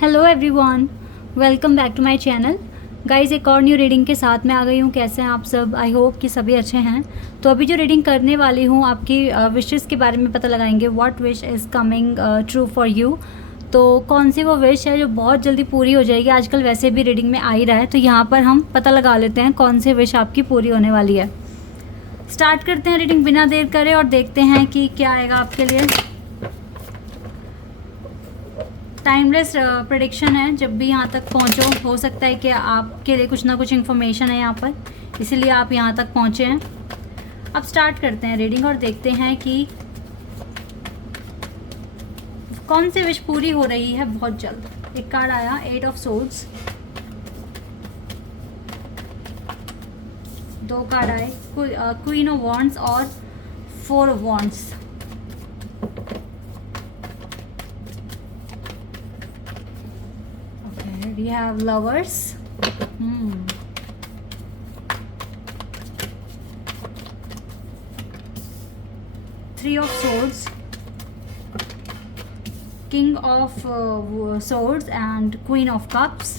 Hello everyone, welcome back to my channel. Guys, एक और new reading के साथ मैं आ गई हूँ। कैसे हैं आप सब? आई होप कि सभी अच्छे हैं। तो अभी जो रीडिंग करने वाली हूँ आपकी विशेस के बारे में पता लगाएंगे। What wish is coming true for you. तो कौन सी वो विश है जो बहुत जल्दी पूरी हो जाएगी। आजकल वैसे भी रीडिंग में आ ही रहा है, तो यहाँ पर हम पता लगा लेते हैं कौन सी विश आपकी पूरी होने वाली है। स्टार्ट करते हैं रीडिंग बिना देर करे और देखते हैं कि क्या आएगा आपके लिए। टाइमलेस प्रेडिक्शन है। जब भी यहाँ तक पहुँचो, हो सकता है कि आपके लिए कुछ ना कुछ इन्फॉर्मेशन है यहाँ पर, इसीलिए आप यहाँ तक पहुँचे हैं। अब स्टार्ट करते हैं रीडिंग और देखते हैं कि कौन सी विश पूरी हो रही है बहुत जल्द। एक कार्ड आया, 8 ऑफ सोर्ड्स। दो कार्ड आए, क्वीन ऑफ वॉन्ड्स और 4 of wands. We have lovers. 3 of swords, king of swords and queen of cups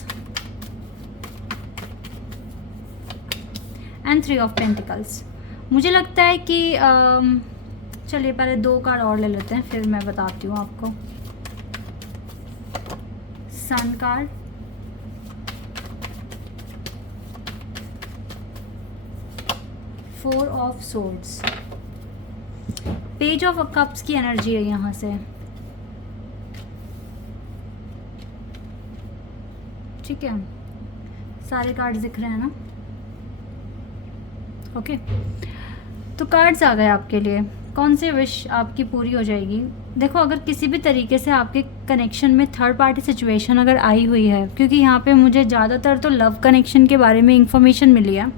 and 3 of pentacles. मुझे लगता है कि चलिए पहले 2 कार्ड और ले लेते हैं, फिर मैं बताती हूँ आपको। Sun card, four of swords, page of cups की एनर्जी है यहाँ से। ठीक है, सारे कार्ड्स दिख रहे हैं ना? ओके, तो कार्ड्स आ गए आपके लिए। कौन सी विश आपकी पूरी हो जाएगी? देखो, अगर किसी भी तरीके से आपके कनेक्शन में थर्ड पार्टी सिचुएशन अगर आई हुई है, क्योंकि यहाँ पे मुझे ज़्यादातर तो लव कनेक्शन के बारे में इंफॉर्मेशन मिली है।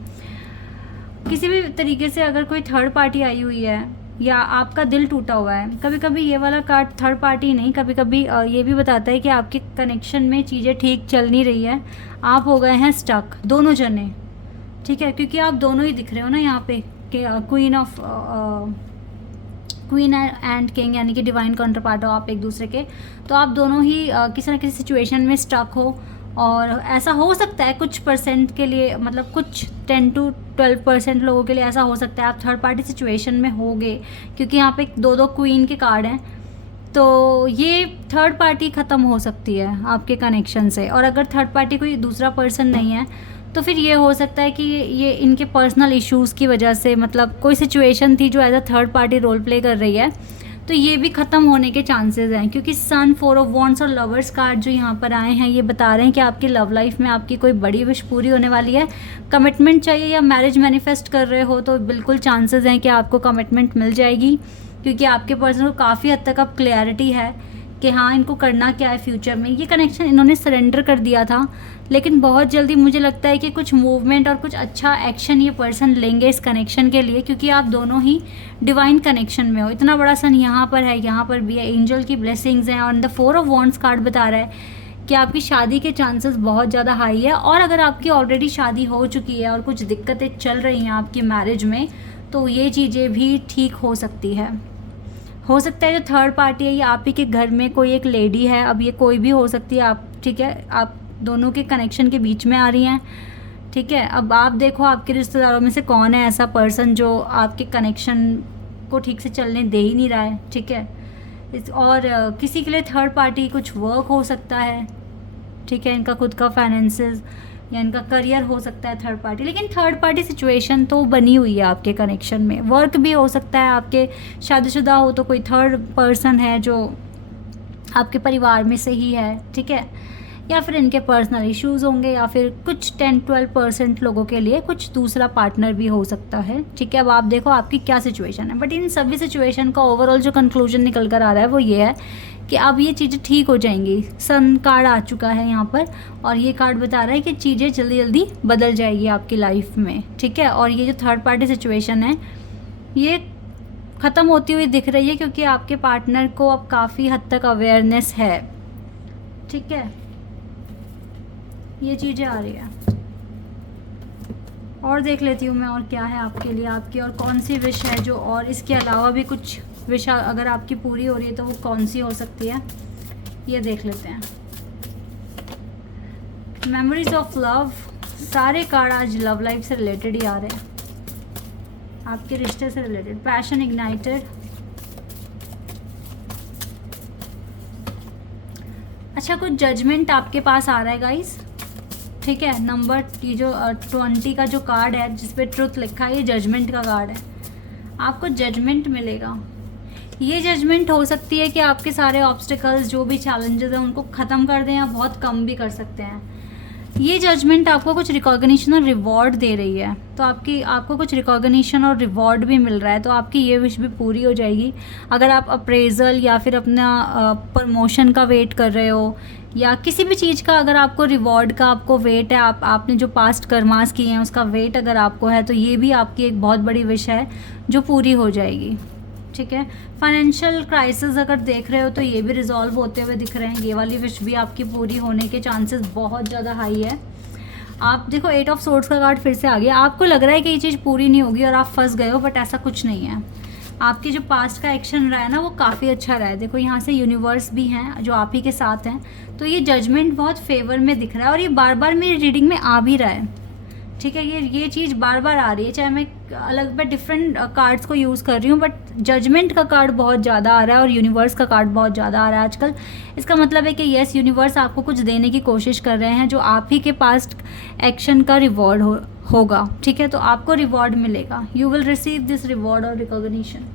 किसी भी तरीके से अगर कोई थर्ड पार्टी आई हुई है या आपका दिल टूटा हुआ है, कभी कभी ये वाला कार्ड थर्ड पार्टी नहीं, कभी कभी ये भी बताता है कि आपके कनेक्शन में चीज़ें ठीक चल नहीं रही है, आप हो गए हैं स्टक, दोनों जने। ठीक है, क्योंकि आप दोनों ही दिख रहे हो ना यहाँ पे कि क्वीन एंड किंग, यानी कि डिवाइन काउंटर पार्ट हो आप एक दूसरे के। तो आप दोनों ही किसी न किसी सिचुएशन में स्टक हो, और ऐसा हो सकता है कुछ परसेंट के लिए, मतलब कुछ 10 to 12% लोगों के लिए ऐसा हो सकता है आप थर्ड पार्टी सिचुएशन में होगे, क्योंकि यहाँ पे 2 क्वीन के कार्ड हैं। तो ये थर्ड पार्टी ख़त्म हो सकती है आपके कनेक्शन से। और अगर थर्ड पार्टी कोई दूसरा पर्सन नहीं है, तो फिर ये हो सकता है कि ये इनके पर्सनल इश्यूज़ की वजह से, मतलब कोई सिचुएशन थी जो as a third party role play कर रही है, तो ये भी ख़त्म होने के चांसेस हैं। क्योंकि सन, 4 ऑफ वॉन्ड्स और लवर्स कार्ड जो यहाँ पर आए हैं, ये बता रहे हैं कि आपकी लव लाइफ में आपकी कोई बड़ी विश पूरी होने वाली है। कमिटमेंट चाहिए या मैरिज मैनिफेस्ट कर रहे हो, तो बिल्कुल चांसेस हैं कि आपको कमिटमेंट मिल जाएगी, क्योंकि आपके पर्सन को काफ़ी हद तक अब क्लैरिटी है कि हाँ, इनको करना क्या है फ्यूचर में। ये कनेक्शन इन्होंने सरेंडर कर दिया था, लेकिन बहुत जल्दी मुझे लगता है कि कुछ मूवमेंट और कुछ अच्छा एक्शन ये पर्सन लेंगे इस कनेक्शन के लिए, क्योंकि आप दोनों ही डिवाइन कनेक्शन में हो। इतना बड़ा सन यहाँ पर है, यहाँ पर भी है, एंजल की ब्लेसिंग्स हैं। और द 4 ऑफ वॉन्ड्स कार्ड बता रहा है कि आपकी शादी के चांसेस बहुत ज़्यादा हाई है। और अगर आपकी ऑलरेडी शादी हो चुकी है और कुछ दिक्कतें चल रही हैं आपकी मैरिज में, तो ये चीज़ें भी ठीक हो सकती है। हो सकता है जो थर्ड पार्टी है ये आप ही के घर में कोई एक लेडी है, अब ये कोई भी हो सकती है आप। ठीक है, आप दोनों के कनेक्शन के बीच में आ रही हैं। ठीक है, अब आप देखो आपके रिश्तेदारों में से कौन है ऐसा पर्सन जो आपके कनेक्शन को ठीक से चलने दे ही नहीं रहा है। ठीक है, और किसी के लिए थर्ड पार्टी कुछ वर्क हो सकता है। ठीक है, इनका खुद का फाइनेंसेस या इनका करियर हो सकता है थर्ड पार्टी, लेकिन थर्ड पार्टी सिचुएशन तो बनी हुई है आपके कनेक्शन में। वर्क भी हो सकता है, आपके शादीशुदा हो तो कोई थर्ड पर्सन है जो आपके परिवार में से ही है। ठीक है, या फिर इनके पर्सनल इश्यूज़ होंगे, या फिर कुछ 10-12% लोगों के लिए कुछ दूसरा पार्टनर भी हो सकता है। ठीक है, अब आप देखो आपकी क्या सिचुएशन है। बट इन सभी सिचुएशन का ओवरऑल जो कंक्लूजन निकल कर आ रहा है वो ये है कि अब ये चीज़ें ठीक हो जाएंगी। सन कार्ड आ चुका है यहाँ पर, और ये कार्ड बता रहा है कि चीज़ें जल्दी जल्दी बदल जाएगी आपकी लाइफ में। ठीक है, और ये जो थर्ड पार्टी सिचुएशन है ये ख़त्म होती हुई दिख रही है, क्योंकि आपके पार्टनर को अब काफ़ी हद तक अवेयरनेस है। ठीक है, ये चीज़ें आ रही है। और देख लेती हूँ मैं और क्या है आपके लिए, आपकी और कौन सी विश है जो, और इसके अलावा भी कुछ विश अगर आपकी पूरी हो रही है तो वो कौन सी हो सकती है, ये देख लेते हैं। मेमोरीज ऑफ लव, सारे कार्ड आज लव लाइफ से रिलेटेड ही आ रहे हैं, आपके रिश्ते से रिलेटेड। पैशन इग्नाइटेड, अच्छा कुछ जजमेंट आपके पास आ रहा है गाइस, ठीक है। नंबर ये जो 20 का जो कार्ड है जिस पे ट्रुथ लिखा है, ये जजमेंट का कार्ड है। आपको जजमेंट मिलेगा। ये जजमेंट हो सकती है कि आपके सारे ऑब्स्टिकल्स जो भी चैलेंजेस हैं उनको ख़त्म कर दें या बहुत कम भी कर सकते हैं। ये जजमेंट आपको कुछ रिकॉग्निशन और रिवॉर्ड दे रही है, तो आपको कुछ रिकॉग्निशन और रिवॉर्ड भी मिल रहा है, तो आपकी ये विश भी पूरी हो जाएगी। अगर आप अप्रेजल या फिर अपना प्रमोशन का वेट कर रहे हो या किसी भी चीज़ का अगर आपको रिवॉर्ड का आपको वेट है, आपने जो पास्ट कर्मास किए हैं उसका वेट अगर आपको है, तो ये भी आपकी एक बहुत बड़ी विश है जो पूरी हो जाएगी, ठीक है। फाइनेंशियल क्राइसिस अगर देख रहे हो तो ये भी रिजॉल्व होते हुए दिख रहे हैं। ये वाली विश भी आपकी पूरी होने के चांसेस बहुत ज़्यादा हाई है। आप देखो 8 ऑफ सोर्ड्स का कार्ड फिर से आ गया। आपको लग रहा है कि ये चीज़ पूरी नहीं होगी और आप फंस गए हो, बट ऐसा कुछ नहीं है। आपके जो पास्ट का एक्शन रहा है ना वो काफ़ी अच्छा रहा है। देखो यहाँ से यूनिवर्स भी हैं जो आप ही के साथ हैं, तो ये जजमेंट बहुत फेवर में दिख रहा है और ये बार बार मेरी रीडिंग में आ भी रहा है, ठीक है। ये चीज़ बार बार आ रही है, चाहे मैं अलग मैं डिफरेंट कार्ड्स को यूज़ कर रही हूँ, बट जजमेंट का कार्ड बहुत ज़्यादा आ रहा है और यूनिवर्स का कार्ड बहुत ज़्यादा आ रहा है आजकल। इसका मतलब है कि यस, यूनिवर्स आपको कुछ देने की कोशिश कर रहे हैं जो आप ही के पास्ट एक्शन का रिवॉर्ड होगा, ठीक है। तो आपको रिवॉर्ड मिलेगा, you will receive this reward और रिकॉग्निशन।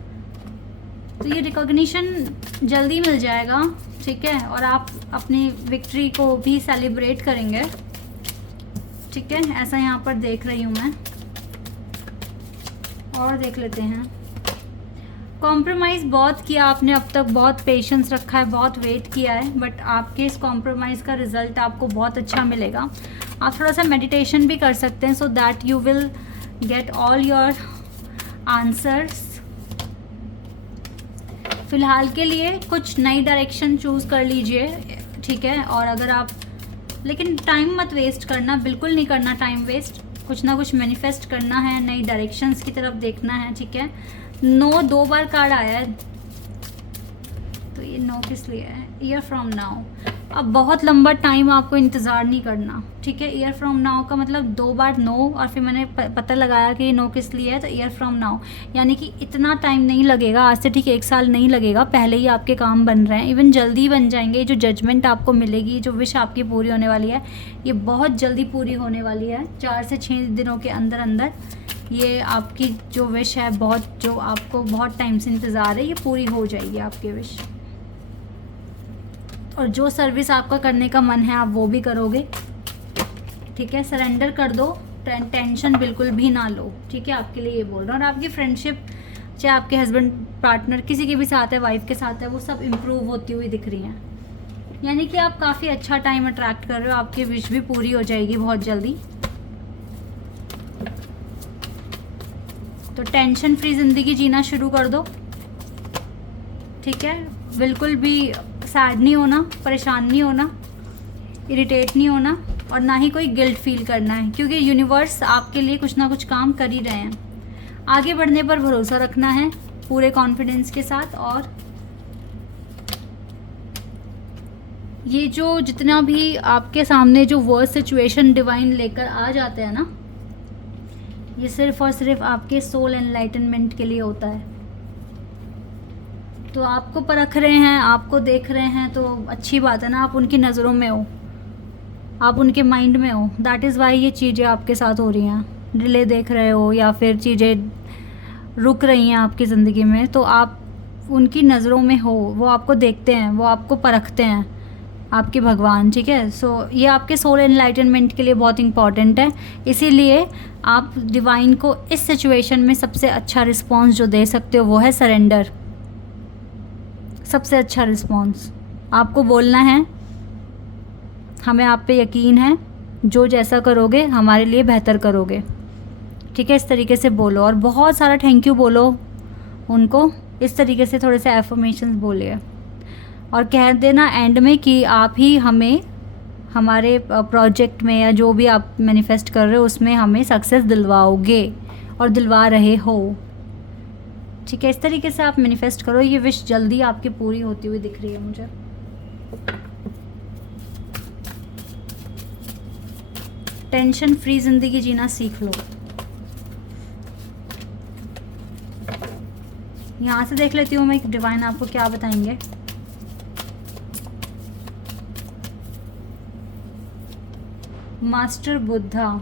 तो ये रिकॉग्निशन जल्दी मिल जाएगा, ठीक है, और आप अपनी विक्ट्री को भी सेलिब्रेट करेंगे, ठीक है। ऐसा यहाँ पर देख रही हूँ मैं। और देख लेते हैं। कॉम्प्रोमाइज़ बहुत किया आपने अब तक, बहुत पेशेंस रखा है, बहुत वेट किया है, बट आपके इस कॉम्प्रोमाइज़ का रिज़ल्ट आपको बहुत अच्छा मिलेगा। आप थोड़ा सा मेडिटेशन भी कर सकते हैं so that you will get all your answers. फ़िलहाल के लिए कुछ नई डायरेक्शन चूज़ कर लीजिए, ठीक है। और अगर आप लेकिन टाइम मत वेस्ट करना, बिल्कुल नहीं करना टाइम वेस्ट। कुछ ना कुछ मैनिफेस्ट करना है, नई डायरेक्शंस की तरफ देखना है, ठीक है। 9 2 बार कार्ड आया है, तो ये 9 किस लिए है? Year from now. अब बहुत लंबा टाइम आपको इंतज़ार नहीं करना, ठीक है। ईयर फ्रॉम नाउ का मतलब 2 बार 9 और फिर मैंने पता लगाया कि 9 किस लिए है, तो ईयर फ्रॉम नाउ यानी कि इतना टाइम नहीं लगेगा, आज से ठीक 1 साल नहीं लगेगा, पहले ही आपके काम बन रहे हैं, इवन जल्दी बन जाएंगे। जो जजमेंट आपको मिलेगी, जो विश आपकी पूरी होने वाली है, ये बहुत जल्दी पूरी होने वाली है। 4 से 6 दिनों के अंदर अंदर ये आपकी जो विश है, जो आपको बहुत टाइम से इंतज़ार है, ये पूरी हो जाएगी आपकी विश। और जो सर्विस आपका करने का मन है आप वो भी करोगे, ठीक है। सरेंडर कर दो, टेंशन बिल्कुल भी ना लो, ठीक है। आपके लिए ये बोल रहा हूँ। और आपकी फ्रेंडशिप चाहे आपके हस्बैंड पार्टनर किसी के भी साथ है, वाइफ के साथ है, वो सब इम्प्रूव होती हुई दिख रही हैं, यानी कि आप काफ़ी अच्छा टाइम अट्रैक्ट कर रहे हो। आपकी विश भी पूरी हो जाएगी बहुत जल्दी। तो टेंशन फ्री ज़िंदगी जीना शुरू कर दो, ठीक है। बिल्कुल भी सैड नहीं होना, परेशान नहीं होना, इरिटेट नहीं होना और ना ही कोई गिल्ट फील करना है, क्योंकि यूनिवर्स आपके लिए कुछ ना कुछ काम कर ही रहे हैं। आगे बढ़ने पर भरोसा रखना है पूरे कॉन्फिडेंस के साथ। और ये जो जितना भी आपके सामने जो वर्स्ट सिचुएशन डिवाइन लेकर आ जाते हैं ना, ये सिर्फ और सिर्फ आपके सोल एनलाइटनमेंट के लिए होता है। तो आपको परख रहे हैं, आपको देख रहे हैं, तो अच्छी बात है ना। आप उनकी नज़रों में हो, आप उनके माइंड में हो, दैट इज़ वाई ये चीज़ें आपके साथ हो रही हैं। डिले देख रहे हो या फिर चीज़ें रुक रही हैं आपकी ज़िंदगी में, तो आप उनकी नज़रों में हो, वो आपको देखते हैं, वो आपको परखते हैं, आपके भगवान, ठीक है। सो ये आपके सोल एनलाइटनमेंट के लिए बहुत इंपॉर्टेंट है। इसीलिए आप डिवाइन को इस सिचुएशन में सबसे अच्छा रिस्पॉन्स जो दे सकते हो वो है सरेंडर। सबसे अच्छा रिस्पॉन्स आपको बोलना है, हमें आप पे यकीन है, जो जैसा करोगे हमारे लिए बेहतर करोगे, ठीक है। इस तरीके से बोलो और बहुत सारा थैंक यू बोलो उनको, इस तरीके से थोड़े से एफर्मेशंस बोलिए और कह देना एंड में कि आप ही हमें हमारे प्रोजेक्ट में या जो भी आप मैनिफेस्ट कर रहे हो उसमें हमें सक्सेस दिलवाओगे और दिलवा रहे हो, ठीक है। इस तरीके से आप मैनिफेस्ट करो। ये विश जल्दी आपकी पूरी होती हुई दिख रही है मुझे। टेंशन फ्री ज़िंदगी जीना सीख लो। यहाँ से देख लेती हूँ मैं डिवाइन आपको क्या बताएंगे। Master Buddha,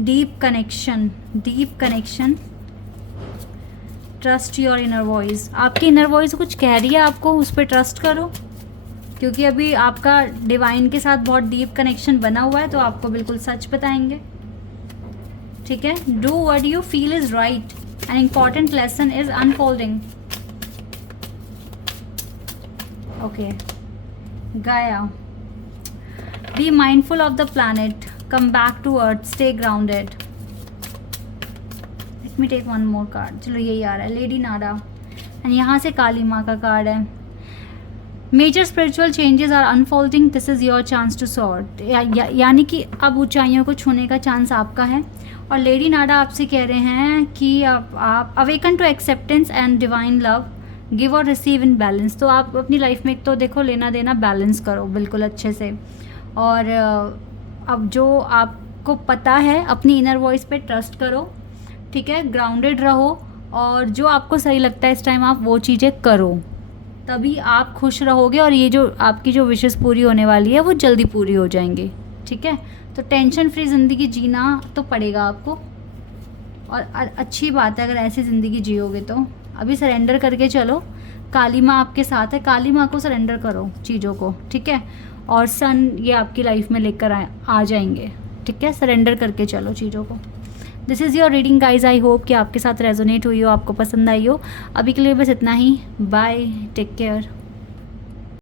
deep connection, trust your inner voice. आपकी इनर वॉइस कुछ कह रही है आपको, उस पर ट्रस्ट करो, क्योंकि अभी आपका डिवाइन के साथ बहुत डीप कनेक्शन बना हुआ है, तो आपको बिल्कुल सच बताएंगे। ठीक है, do what you feel is right, an important lesson is unfolding. Okay, Gaia, be mindful of the planet, come back to earth, stay grounded. Let me take one more card. चलो यही आ रहा है, लेडी नाडा, एंड यहाँ से काली माँ का card है। Major spiritual changes are unfolding, this is your chance to sort. यानी कि अब ऊंचाइयों को छूने का चांस आपका है। और लेडी नाडा आपसे कह रहे हैं कि आप awaken to acceptance and divine love, give और रिसीव इन बैलेंस। तो आप अपनी लाइफ में एक तो देखो लेना देना बैलेंस करो बिल्कुल अच्छे से। और अब जो आपको पता है, अपनी इनर वॉइस पे ट्रस्ट करो, ठीक है, ग्राउंडेड रहो, और जो आपको सही लगता है इस टाइम आप वो चीज़ें करो, तभी आप खुश रहोगे। और ये जो आपकी जो विशेस पूरी होने वाली है वो जल्दी पूरी हो जाएंगी। ठीक है, तो टेंशन फ्री ज़िंदगी जीना तो पड़ेगा आपको, और अच्छी बात है अगर ऐसी ज़िंदगी जियोगे तो। अभी सरेंडर करके चलो, काली माँ आपके साथ है, काली माँ को सरेंडर करो चीज़ों को। ठीक है, और सन ये आपकी लाइफ में लेकर आ जाएंगे। ठीक है, सरेंडर करके चलो चीज़ों को। This is your reading guys, I hope कि आपके साथ रेजोनेट हुई हो, आपको पसंद आई हो। अभी के लिए बस इतना ही, बाय, टेक केयर।